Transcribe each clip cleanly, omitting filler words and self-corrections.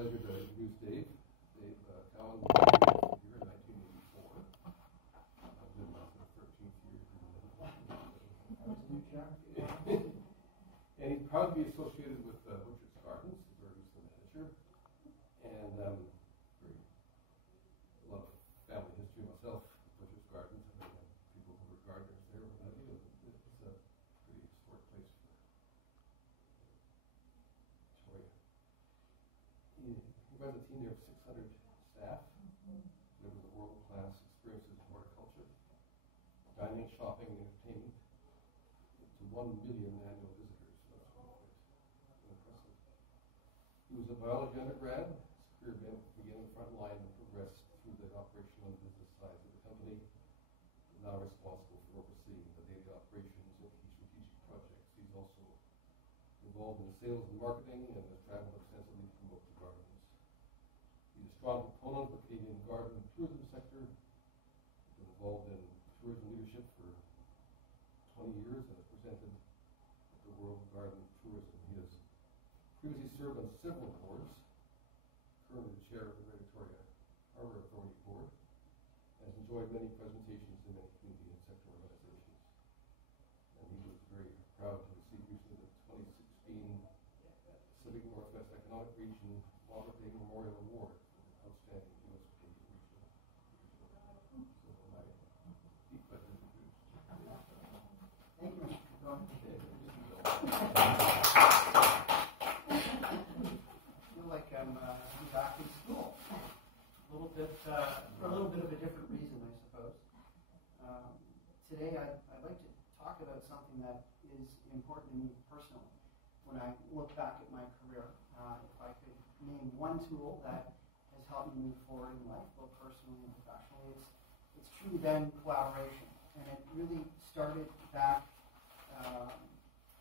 pleasure to introduce Dave. Dave Cowen was here in 1984. I've been there for the 13th year. That was a new chapter. And he's proud to be associated with Butcher's Gardens, where he's the manager. And a lot of family history myself with Butcher's Gardens. I have people who were gardeners there, what have you. It's a pretty historic place for Victoria. He runs a team there of 600 staff. Delivers a world-class experiences in horticulture, dining, shopping, and entertainment to 1 million annual visitors. So that's quite impressive. He was a biology undergrad. His career began in the front line and progressed through the operational and business side of the company. He's now responsible for overseeing the daily operations and key strategic projects. He's also involved in sales and marketing and has traveled extensively to promote the gardens. He's a strong proponent of the Canadian garden and tourism sector. He's been involved in tourism leadership for 20 years and has presented at the World Garden Tourism. He has previously served on several boards, currently the chair of the Victoria Harbour Authority Board, and has enjoyed many presentations in many community and sector organizations. And he was very proud to receive recently the 2016 Pacific Northwest Economic Region Robert Day Memorial Award for the outstanding U.S. Canadian regional. So my deep pleasure to introduce. Thank you, Mr. Cowen. I feel like I'm back in school. A little bit, for a little bit of a different reason, I suppose. Today, I'd like to talk about something that is important to me personally. When I look back at my career, if I could name one tool that has helped me move forward in life, both personally and professionally, it's truly been collaboration. And it really started back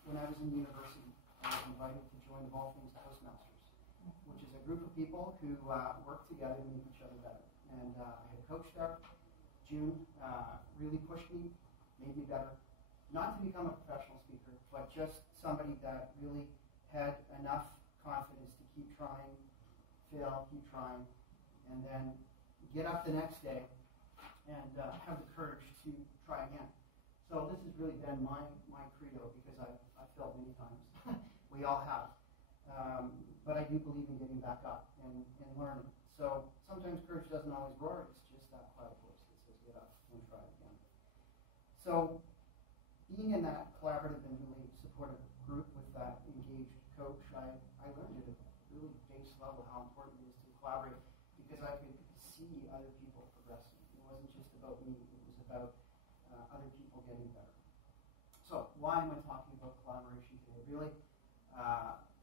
when I was in university. I was invited to join the All Things Toastmasters, which is a group of people who work together to make each other better. And I had a coach there, June, really pushed me, made me better. Not to become a professional speaker, but just somebody that really had enough confidence to keep trying, fail, keep trying, and then get up the next day and have the courage to try again. So this has really been my credo because I've failed many times. We all have. But I do believe in getting back up and learning. So sometimes courage doesn't always roar. It's just that quiet voice that says get up and try again. So being in that collaborative and really supportive group with that engaged coach, I learned at a really base level how important it is to collaborate because I could see other people progressing. It wasn't just about me. It was about other people getting better. So why am I talking about collaboration today? Really,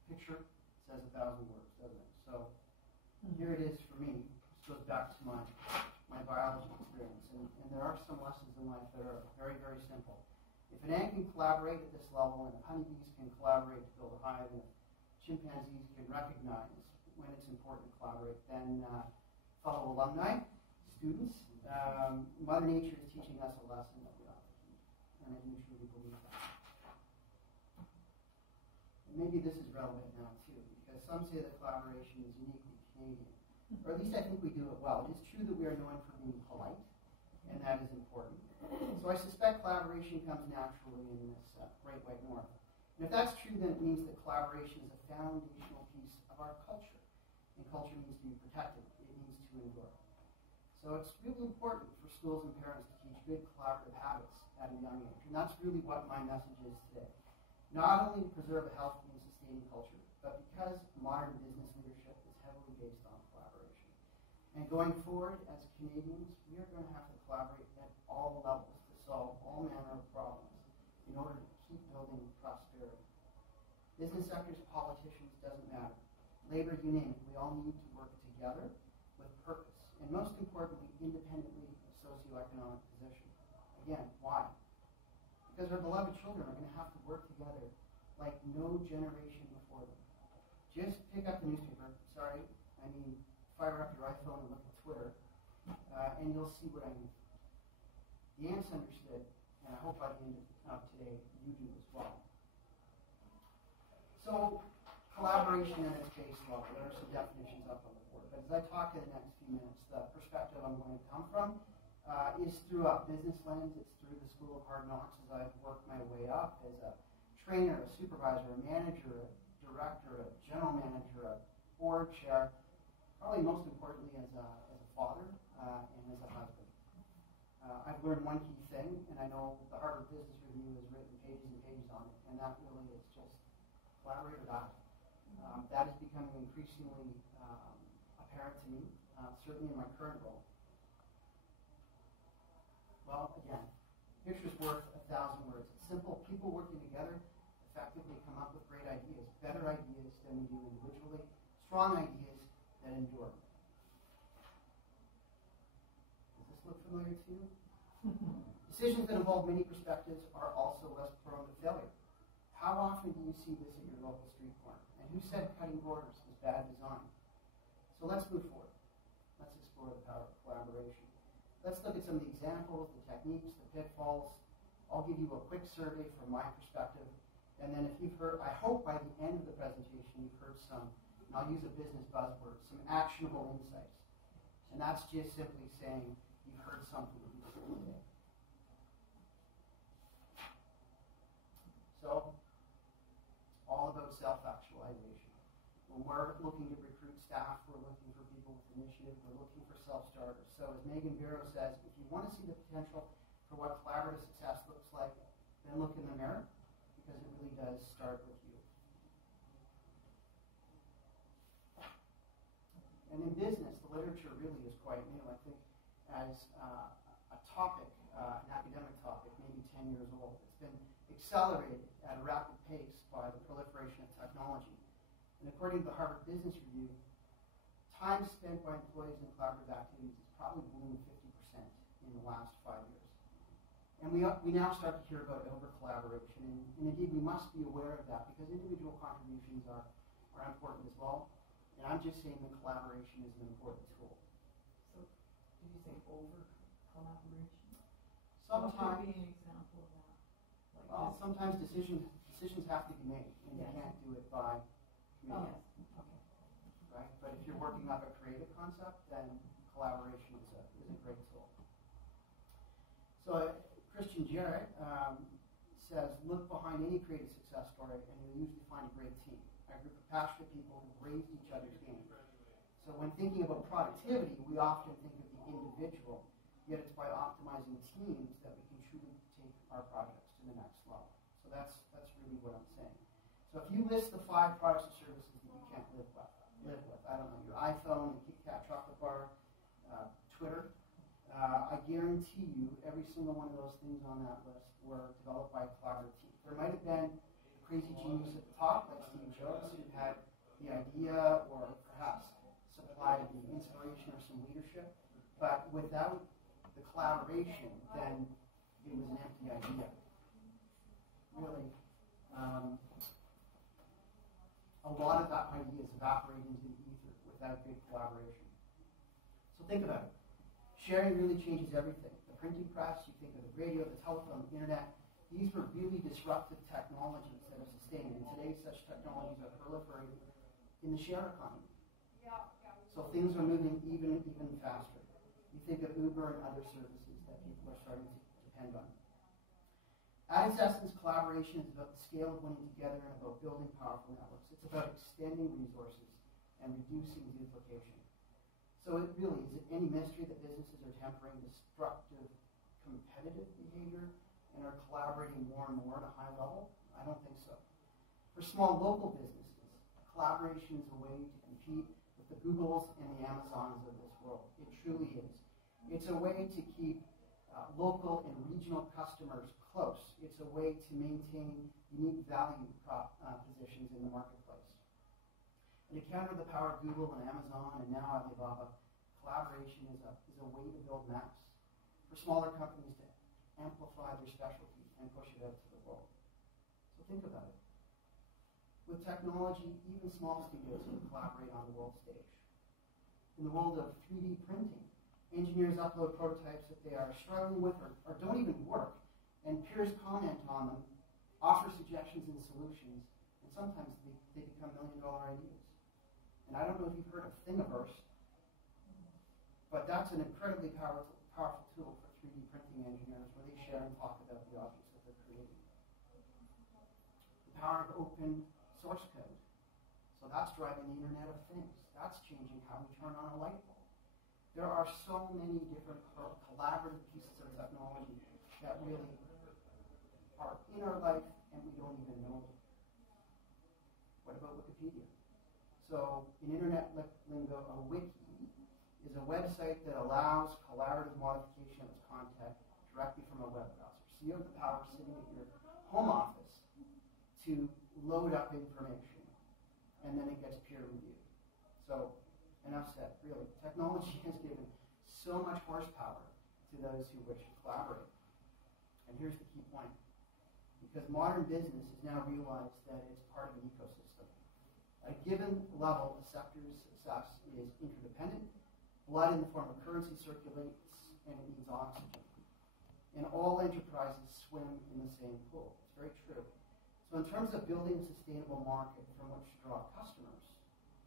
picture says 1,000 words, doesn't it? So here it is for me. This goes back to my biology experience. And there are some lessons in life that are very, very simple. If an ant can collaborate at this level, and if honeybees can collaborate to build a hive, and if chimpanzees can recognize when it's important to collaborate, then fellow alumni, students, Mother Nature is teaching us a lesson that we ought to keep. And I do truly believe that. And maybe this is relevant now too, because some say that collaboration is uniquely Canadian. Or at least I think we do it well. It is true that we are known for being polite, and that is important. So I suspect collaboration comes naturally in this Great White North. And if that's true, then it means that collaboration is a foundational piece of our culture. And culture means to be protected. It means to endure. So it's really important for schools and parents to teach good collaborative habits at a young age. And that's really what my message is today. Not only to preserve a healthy and sustaining culture, but because modern business leadership is heavily based on collaboration. And going forward, as Canadians, we are going to have to collaborate at all levels to solve all manner of problems in order to keep building prosperity. Business sectors, politicians, doesn't matter. Labor, you name it, we all need to work together with purpose. And most importantly, independently of socioeconomic position. Again, why? Because our beloved children are going to have to work together like no generation before them. Just pick up the newspaper, fire up your iPhone and look at Twitter, and you'll see what I mean. The ants understood, and I hope by the end of today you do as well. So collaboration at its base level. There are some definitions up on the board. But as I talk in the next few minutes, the perspective I'm going to come from is through a business lens. It's through the School of Hard Knocks as I've worked my way up as a trainer, a supervisor, a manager, a director, a general manager, a board chair, probably most importantly as a father and as a husband. I've learned one key thing, and I know the Harvard Business Review has written pages and pages on it, and that really is just collaborate or die. That is becoming increasingly apparent to me, certainly in my current role. Well, again, picture's worth 1,000 words. It's simple. People working together effectively come up with great ideas, better ideas than we do individually, strong ideas that endure. Does this look familiar to you? Decisions that involve many perspectives are also less prone to failure. How often do you see this at your local street corner? And who said cutting borders was bad design? So let's move forward. Let's explore the power of collaboration. Let's look at some of the examples, the techniques, the pitfalls. I'll give you a quick survey from my perspective. And then if you've heard, I hope by the end of the presentation you've heard some, and I'll use a business buzzword, some actionable insights. And that's just simply saying you've heard something useful today. So, all about self-actualization. When we're looking to recruit staff, we're looking for people with initiative, we're looking for self-starters. So as Megan Vero says, if you want to see the potential for what collaborative success looks like, then look in the mirror, because it really does start with you. And in business, the literature really is quite new. I think as a topic, an academic topic, maybe 10 years old, it's been accelerated at a rapid pace by the proliferation of technology. And according to the Harvard Business Review, time spent by employees in collaborative activities has probably ballooned 50% in the last 5 years. And we now start to hear about over-collaboration. And indeed, we must be aware of that because individual contributions are important as well. And I'm just saying that collaboration is an important tool. So, did you say over-collaboration? Sometimes. What would be an example of that? Like Well, sometimes decisions have to be made, and you can't do it by committee. Oh, yes. Okay. Right? But if you're working up a creative concept, then collaboration is a great tool. So Christian Jarrett says, look behind any creative success story, and you'll usually find a great team, a group of passionate people who raised each other's game. So when thinking about productivity, we often think of the individual, yet it's by optimizing teams that we can truly take our projects to the next level. So that's really what I'm saying. So if you list the 5 products or services that you can't live with, I don't know, your iPhone, your Kit Kat chocolate bar, Twitter, I guarantee you every single one of those things on that list were developed by a collaborative team. There might have been a crazy genius at the top, like Steve Jobs, who had the idea or perhaps supplied the inspiration or some leadership, but without the collaboration, then it was an empty idea. Really, a lot of that idea is evaporating into the ether without good collaboration. So think about it. Sharing really changes everything. The printing press, you think of the radio, the telephone, the internet. These were really disruptive technologies that are sustained. And today, such technologies are proliferating in the share economy. So things are moving even faster. You think of Uber and other services that people are starting to depend on. At its essence, collaboration is about the scale of winning together and about building powerful networks. It's about extending resources and reducing duplication. So it really, is it any mystery that businesses are tempering destructive competitive behavior and are collaborating more and more at a high level? I don't think so. For small local businesses, collaboration is a way to compete with the Googles and the Amazons of this world. It truly is. It's a way to keep local and regional customers close. It's a way to maintain unique value positions in the marketplace. And to counter the power of Google and Amazon and now Alibaba, collaboration is a way to build mass. For smaller companies to amplify their specialty and push it out to the world. So think about it. With technology, even small studios can collaborate on the world stage. In the world of 3D printing, engineers upload prototypes that they are struggling with or don't even work, and peers comment on them, offer suggestions and solutions, And sometimes they become million-dollar ideas. And I don't know if you've heard of Thingiverse, but that's an incredibly powerful tool for 3D printing engineers where they share and talk about the objects that they're creating. The power of open source code. So that's driving the Internet of Things. That's changing how we turn on a light bulb. There are so many different collaborative pieces of technology that really are in our life and we don't even know them. What about Wikipedia? So in Internet lingo, a wiki is a website that allows collaborative modification of its content directly from a web browser. So you have the power sitting at your home office to load up information, and then it gets peer reviewed. So enough said, really. Technology has given so much horsepower to those who wish to collaborate. And here's the key point. Because modern business has now realized that it's part of an ecosystem. At a given level, a sector's success is interdependent. Blood in the form of currency circulates, and it needs oxygen. And all enterprises swim in the same pool. It's very true. So in terms of building a sustainable market from which to draw customers,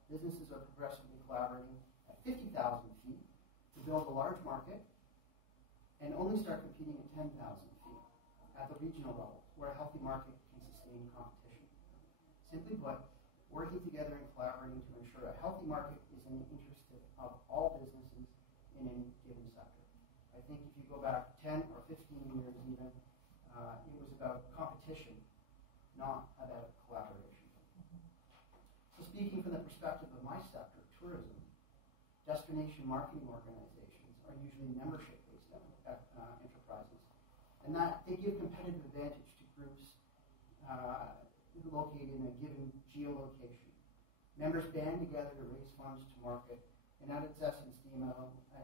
businesses are progressively collaborating at 50,000 feet to build a large market and only start competing at 10,000 feet at the regional level, where a healthy market can sustain competition. Simply put, working together and collaborating to ensure a healthy market is in the interest of all businesses in any given sector. I think if you go back 10 or 15 years even, it was about competition, not about collaboration. So speaking from the perspective of my sector, tourism, destination marketing organizations are usually membership-based enterprises, and that they give competitive advantage to groups located in a given geolocation. Members band together to raise funds to market, and at its essence, DMO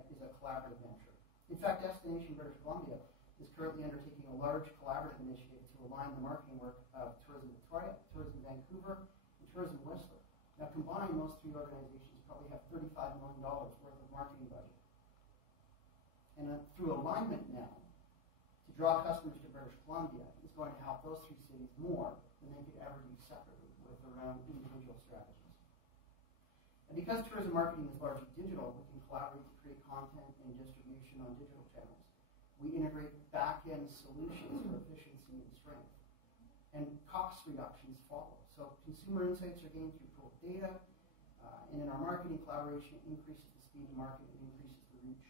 is a collaborative venture. In fact, Destination British Columbia is currently undertaking a large collaborative initiative to align the marketing work of Tourism Victoria, Tourism Vancouver, and Tourism Whistler. Now, combined, those three organizations probably have $35 million worth of marketing budget. And through alignment now, to draw customers to British Columbia is going to help those three cities more than they could ever do separately with their own individual strategies. And because tourism marketing is largely digital, we can collaborate to create content and distribution on digital channels. We integrate back-end solutions for efficiency and strength. And cost reductions follow. So consumer insights are gained through pooled data, and in our marketing collaboration, it increases the speed of market, it increases the reach,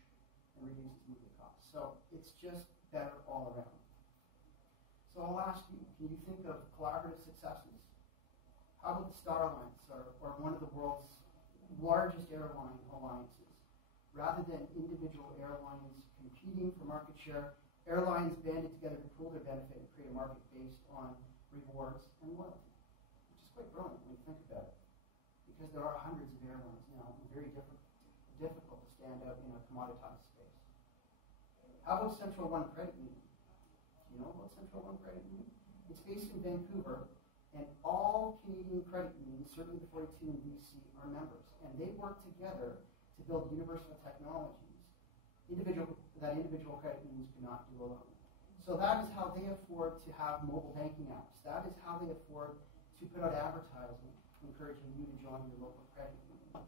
and reduces media costs. So it's just better all around. So I'll ask you, can you think of collaborative successes? How about the Star Alliance, or one of the world's largest airline alliances? Rather than individual airlines competing for market share, airlines banded together to pool their benefit and create a market based on rewards and loyalty, which is quite brilliant when you think about it, because there are hundreds of airlines now, and very difficult to stand out in a commoditized space. How about Central One Credit Union? Do you know about Central One Credit Union? It's based in Vancouver, and all Canadian credit unions, certainly the 42 in BC, are members, and they work together to build universal technologies that individual credit unions cannot do alone. So that is how they afford to have mobile banking apps. That is how they afford to put out advertising encouraging you to join your local credit union.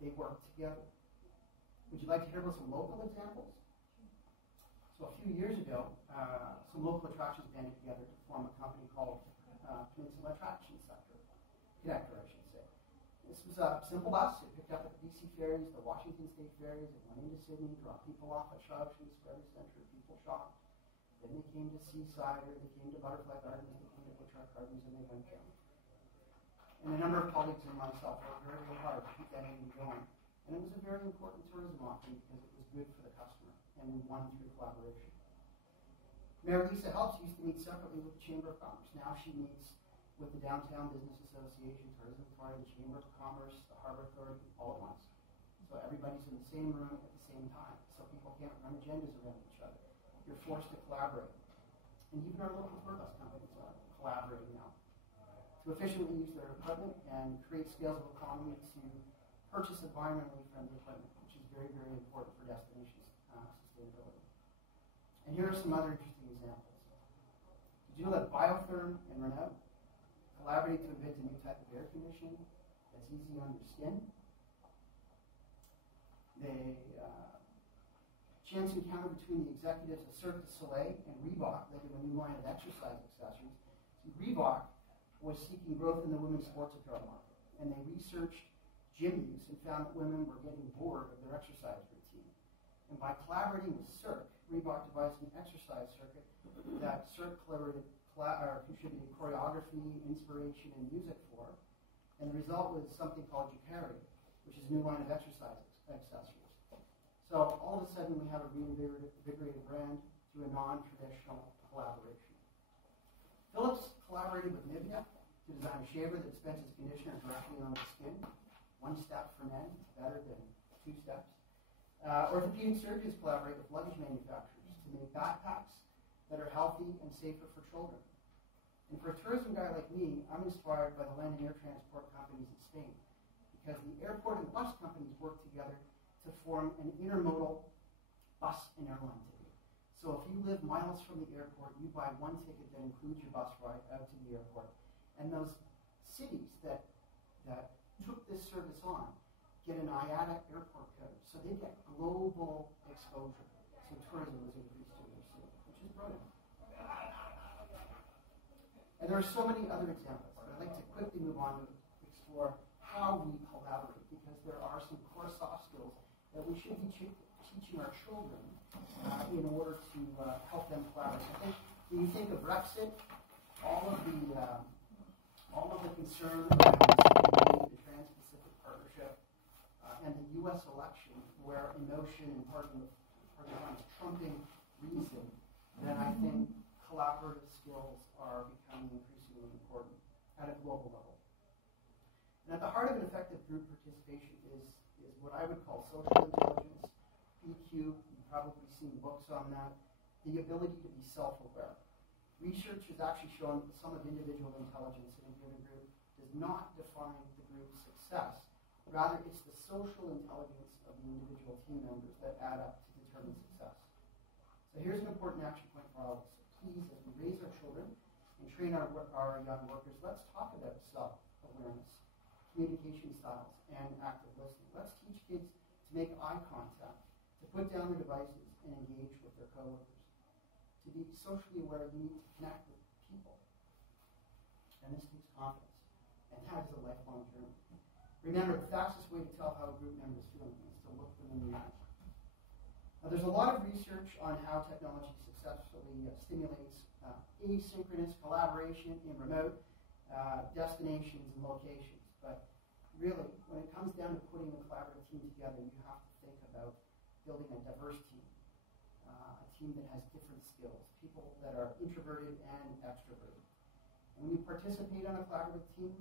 They work together. Would you like to hear about some local examples? So a few years ago, some local attractions banded together to form a company called Peninsula Attraction Connector, I should say. This was a simple bus. It picked up at the BC ferries, the Washington State ferries. It went into Sydney, dropped people off at Shawshank Square Centre. People shopped. Then they came to Seaside, or they came to Butterfly Gardens, they came to Butchart Gardens, and they went down. And a number of colleagues and myself worked very, very hard to keep that engine going. And it was a very important tourism option because it was good for the customer, and we won through collaboration. Mayor Lisa Helps used to meet separately with the Chamber of Commerce. Now she meets with the Downtown Business Association, Tourism Authority, the Chamber of Commerce, the Harbour Authority, all at once. So everybody's in the same room at the same time, so people can't run agendas around each other. You're forced to collaborate. And even our local tour bus companies are collaborating now to efficiently use their equipment and create scales of economy to purchase environmentally friendly equipment, which is very, very important for destination sustainability. And here are some other interesting examples. Did you know that Biotherm and Renault collaborated to invent a new type of air conditioning that's easy on your skin. They chance encounter between the executives of Cirque du Soleil and Reebok led to a new line of exercise accessories. See, Reebok was seeking growth in the women's sports apparel market, and they researched gym use and found that women were getting bored of their exercise routine. And by collaborating with Cirque, Reebok devised an exercise circuit that Cirque contributed choreography, inspiration, and music for. And the result was something called Jacari, which is a new line of exercise accessories. So all of a sudden we have a reinvigorated brand through a non-traditional collaboration. Philips collaborated with Nivea to design a shaver that dispenses conditioner directly on the skin. One step for men is better than 2 steps. Orthopedic surgeons collaborate with luggage manufacturers to make backpacks that are healthy and safer for children. And for a tourism guy like me, I'm inspired by the land and air transport companies in Spain, because the airport and bus companies work together to form an intermodal bus and airline ticket. So if you live miles from the airport, you buy one ticket that includes your bus ride out to the airport. And those cities that took this service on get an IATA airport code. So they get global exposure. So tourism is increased in their city, which is brilliant. And there are so many other examples, but I'd like to quickly move on to explore how we collaborate, because there are some core soft skills that we should be teaching our children in order to help them collaborate. I think when you think of Brexit, all of the concern around the Trans-Pacific Partnership and the U.S. election, where emotion and pardon is trumping reason, then I think collaborative skills are becoming increasingly important at a global level. And at the heart of an effective group participation is what I would call social intelligence, EQ. You've probably seen books on that. The ability to be self-aware. Research has actually shown that the sum of individual intelligence in a given group does not define the group's success. Rather, it's the social intelligence of the individual team members that add up to determine success. So here's an important action point for all of us. Please, as we raise our children and train our young workers, let's talk about self-awareness, communication styles, and active listening. Let's teach kids to make eye contact, to put down their devices and engage with their coworkers. To be socially aware, you need to connect with people. And this takes confidence. And that is a lifelong journey. Remember, the fastest way to tell how a group member is feeling is to look them in the eye. Now, there's a lot of research on how technology successfully stimulates asynchronous collaboration in remote destinations and locations. But really, when it comes down to putting a collaborative team together, you have to think about building a diverse team, a team that has different skills, people that are introverted and extroverted. And when you participate on a collaborative team,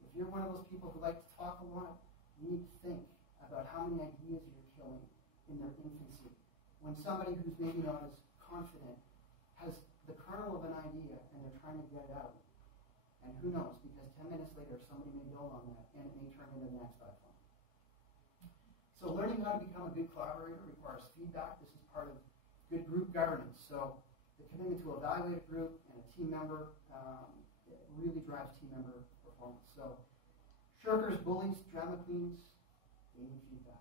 if you're one of those people who like to talk a lot, you need to think about how many ideas you're killing in their infancy. When somebody who's maybe not as confident has the kernel of an idea and they're trying to get it out, and who knows, because 10 minutes later somebody may build on that and it may turn into the next iPhone. So learning how to become a good collaborator requires feedback. This is part of good group governance. So the commitment to evaluate a group and a team member really drives team member performance. So shirkers, bullies, drama queens, they need feedback.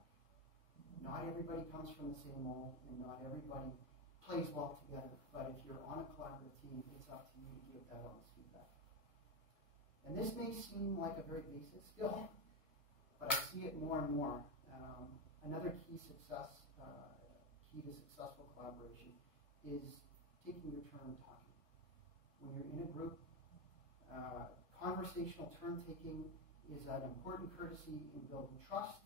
Not everybody comes from the same mold, and not everybody plays well together. But if you're on a collaborative team, it's up to you to give that honest feedback. And this may seem like a very basic skill, but I see it more and more. Another key to successful collaboration is taking your turn talking. When you're in a group, conversational turn-taking is an important courtesy in building trust,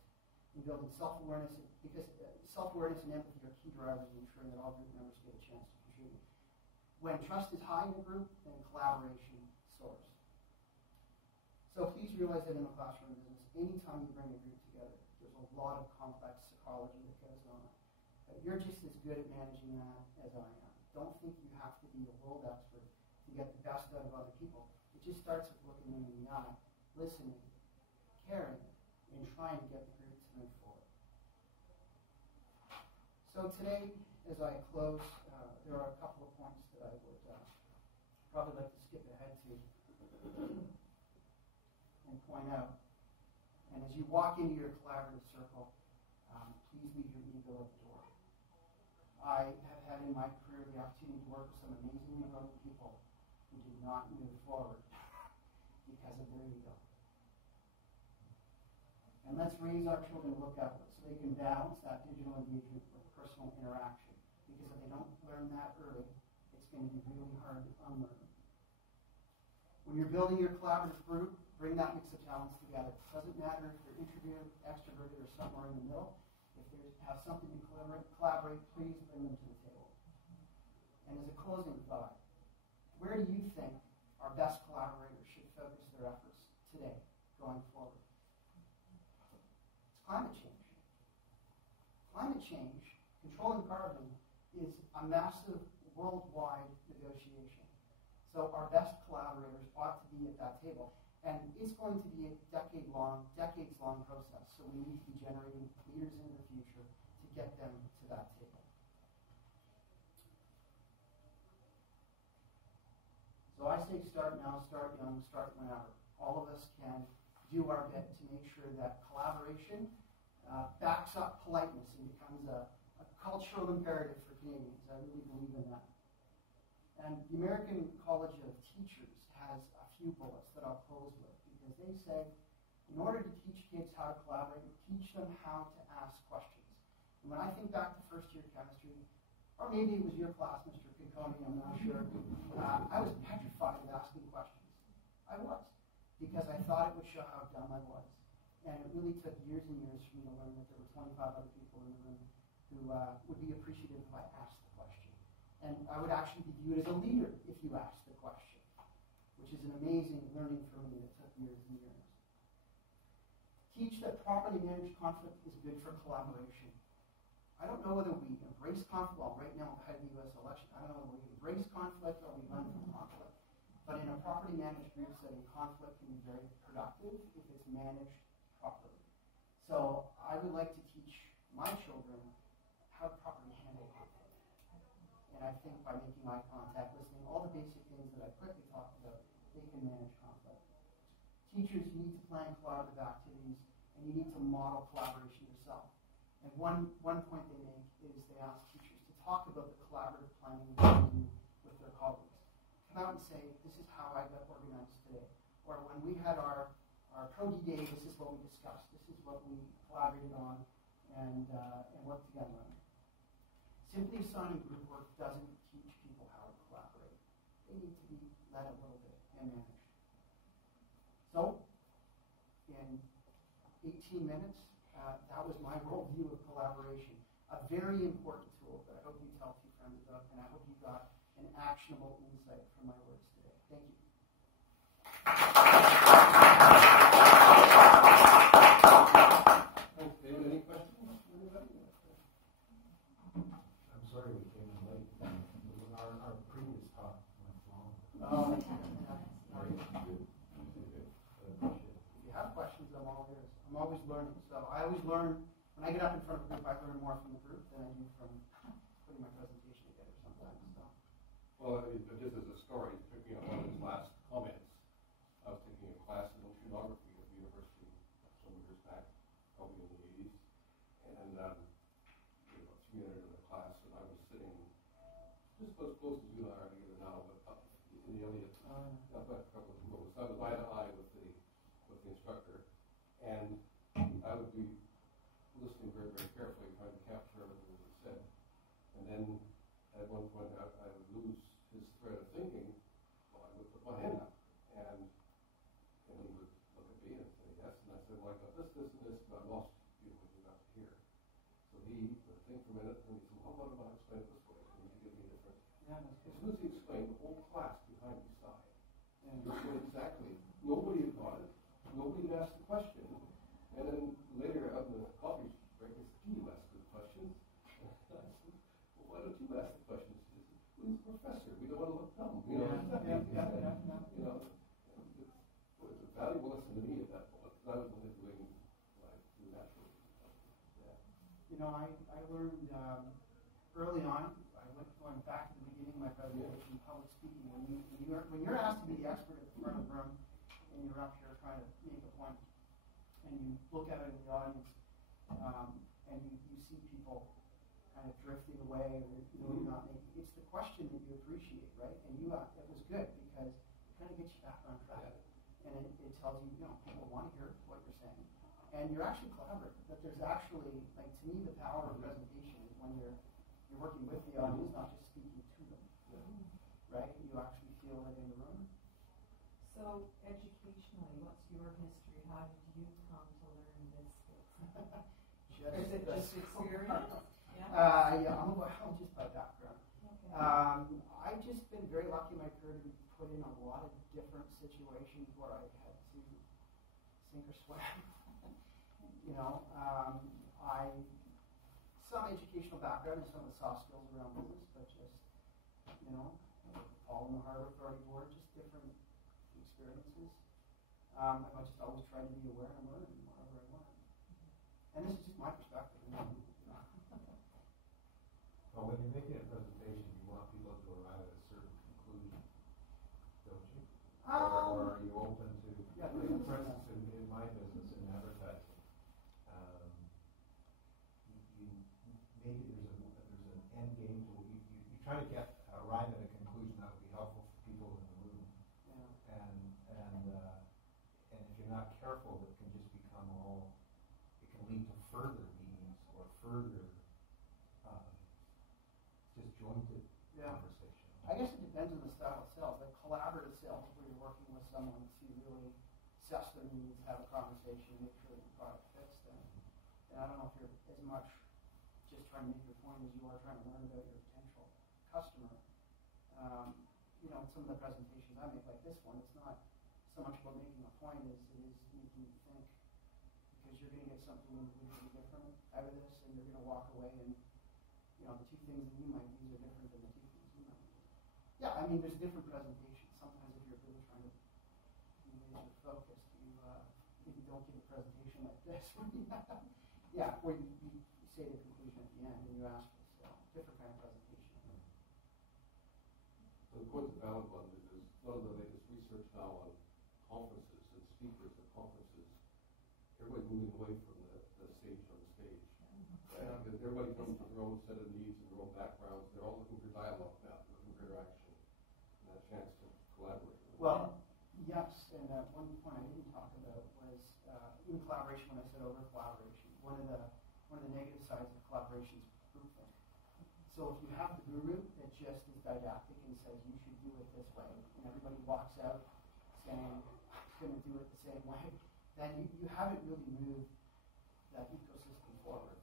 in building self-awareness, because self-awareness and empathy are key drivers in ensuring that all group members get a chance to contribute. When trust is high in a group, then collaboration soars. So please realize that in the classroom business, anytime you bring a group together, there's a lot of complex psychology that goes on. But you're just as good at managing that as I am. Don't think you have to be a world expert to get the best out of other people. It just starts with looking them in the eye, listening, caring, and trying to get the group to move forward. So today, as I close, there are a couple of points that I would probably like to skip ahead to. point out. And as you walk into your collaborative circle, please leave your ego at the door. I have had in my career the opportunity to work with some amazingly brilliant people who did not move forward because of their ego. And let's raise our children to look upward so they can balance that digital engagement with personal interaction. Because if they don't learn that early, it's going to be really hard to unlearn. When you're building your collaborative group, bring that mix of talents together. It doesn't matter if you're introverted, extroverted, or somewhere in the middle. If they have something to collaborate, please bring them to the table. And as a closing thought, where do you think our best collaborators should focus their efforts today, going forward? It's climate change. Climate change, controlling carbon, is a massive worldwide negotiation. So our best collaborators ought to be at that table. And it's going to be a decades-long process. So we need to be generating leaders in the future to get them to that table. So I say start now, start young, start whenever. All of us can do our bit to make sure that collaboration backs up politeness and becomes a cultural imperative for Canadians. I really believe in that. And the American College of Teachers has a few bullets that I'll close with, because they say, in order to teach kids how to collaborate, teach them how to ask questions. And when I think back to first year chemistry, or maybe it was your class, Mr. Cowen, I'm not sure, I was petrified of asking questions. I was, because I thought it would show how dumb I was. And it really took years and years for me to learn that there were 25 other people in the room who would be appreciative if I asked the question. And I would actually be viewed as a leader if you asked the question, which is an amazing learning for me that took years and years. Teach that properly managed conflict is good for collaboration. I don't know whether we embrace conflict, well, right now ahead of the U.S. election, I don't know whether we embrace conflict or we run from conflict. But in a properly managed group setting, conflict can be very productive if it's managed properly. So I would like to teach my children how to properly handle conflict. And I think by making eye contact, listening, all the basic things that I quickly talked about, they can manage conflict. Teachers, you need to plan collaborative activities, and you need to model collaboration yourself. And one point they make is they ask teachers to talk about the collaborative planning they do with their colleagues. Come out and say, this is how I got organized today. Or when we had our Pro-D Day, this is what we discussed. This is what we collaborated on and worked together on. Simply assigning group work doesn't teach people how to collaborate. They need to be led a little bit and managed. So, in 18 minutes, that was my worldview of collaboration. A very important tool that I hope you tell two friends about, and I hope you got an actionable insight from my words today. Thank you. Thanks, David. Any questions from anybody? I'm sorry we came in late. Our previous talk went long. If you have questions, I'm all ears. I'm always learning. So I always learn, when I get up in front of a group, I learn more from the group than I do from putting my presentation together sometimes. So. Well, just as a story, picking up one of his last comments, I was taking a class in oceanography at the university some years back, probably in the 80s, and there were about 300 in the class, and I was sitting just as close as you and I are together now, but up in the Elliott, up a couple of rows. I was eye to eye with the instructor, and I would be listening very, very carefully, trying to capture everything that he said. And then at one point I would lose his thread of thinking, well, I would put my hand up. And he would look at me and say, yes. And I said, well, I got this, and this, but I lost you when you got to here. So he would think for a minute, and he said, well, how about if I explain it this way? And he give me a different. Yeah, as soon as he explained, the whole class behind me sighed. And he said, exactly. Nobody had got it. Nobody had asked the question. And then later out in the coffee break, I said, you ask good questions. I said, well, why don't you ask the questions? He said, well, he's a professor. We don't want to look dumb. You know, you know, it was a valuable lesson to me at that point, because I was only doing life through naturally. Yeah. You know, I learned early on, going back to the beginning of my presentation, public speaking, when you're asked to be the expert at the front of the room, and and you're up here trying to make a point, and you look out in the audience, and you see people kind of drifting away, or you're not making. It's the question that you appreciate, right? And it was good because it kind of gets you back on track, and it tells you, people want to hear what you're saying, and you're actually collaborating. That there's actually, like, to me, the power of presentation is when you're working with the audience, not just speaking to them, right? You actually feel it in the room. So, educationally, what's your history? How did you come to learn this skill? Is it just experience? I'm just by background. Okay. I've just been very lucky in my career to be put in a lot of different situations where I had to sink or swim. Some educational background and some of the soft skills around business, but just, following the Harbor Authority Board, just different experiences. I've just always tried to be aware and learn wherever I learn. And this is just my perspective. Well, when you're making a presentation, you want people to arrive at a certain conclusion, don't you? Or are you open to, for instance, in my business, in advertising, maybe there's an end game to you try to arrive at a conclusion that would be helpful for people in the room. Yeah. And if you're not careful, it can just become it can lead to further meetings or further disjointed conversation. I guess it depends on the style of sales. Like collaborative sales, where you're working with someone to really assess their needs, have a conversation, make sure that the product fits them. And I don't know if you're as much just trying to make your point as you are trying to learn about your potential customer. Some of the presentations I make, like this one, it's not so much about making a point as it is making you think, because you're going to get something completely different out of this, and you're going to walk away and the two things that you might use are different than the two things you might use. Yeah, I mean, there's different presentations. Sometimes if you're really trying to be laser focused, you don't give a presentation like this, where you say the conclusion at the end and you ask for the sale. Different kind of presentation. So the point of valid one is one of the latest research now on conferences and speakers at conferences. Everybody moving away from the stage on the stage. Right? Because everybody comes with their own set of needs and their own backgrounds. They're all looking for dialogue now, looking for interaction, and a chance to collaborate. Well, yes, and one point I didn't talk about was in collaboration. When I said over collaboration, one of the negative sides of collaboration is groupthink. So if you have the guru that just is didactic and says you should do it this way, and everybody walks out saying I'm going to do it the same way, then you haven't really moved that ecosystem forward,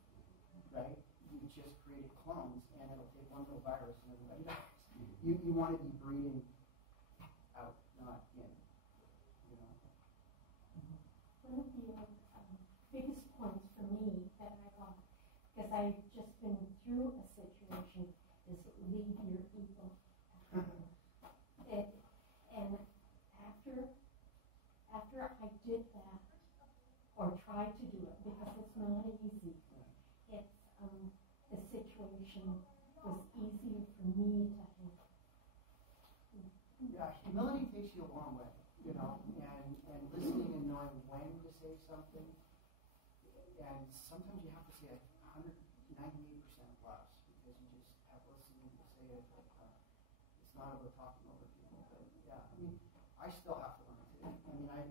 right? You just created clones, and it'll take one little virus and everybody dies. You want to be breeding out, not in. One of the biggest points for me that I got, because I've just been through a situation, is leave your ego at home. And after I did that, or tried to do it, because it's not easy, it's the situation was easier for me to handle. Yeah, humility takes you a long way, and listening and knowing when to say something. And sometimes you have to say 198% less because you just have listening to say it. It's not about talking over people. But yeah, I mean, I still have to learn too. I mean, I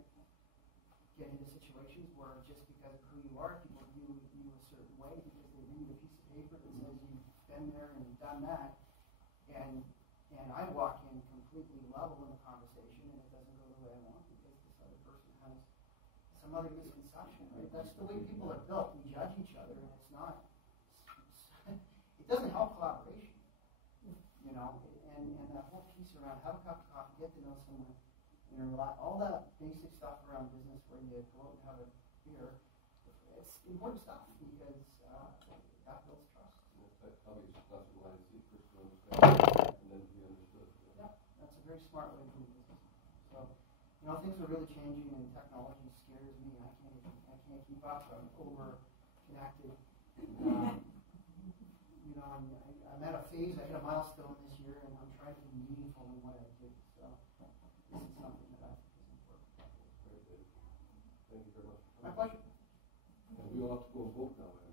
get into situations where just because of who you are, people view you a certain way because they read a piece of paper that says you've been there and done that, and I walk in completely level in the conversation, and it doesn't go the way I want because this other person has some other misconception, right? That's the way people are built. We judge each other, and it's not. It doesn't help collaboration, and that whole piece around have a cup of coffee, get to know someone, all that basic stuff around business where you go out and have a beer. It's important stuff because that builds trust. That's probably that's why I see first to understand and then to be understood. Yeah, that's a very smart way to do business. So, things are really changing, and technology scares me. I can't keep up. I'm over connected. I'm at a phase. I hit a milestone this year, and I'm trying to be meaningful in what I do. So, this is something that I think is important. Thank you very much. My pleasure. And we all have to go and vote now.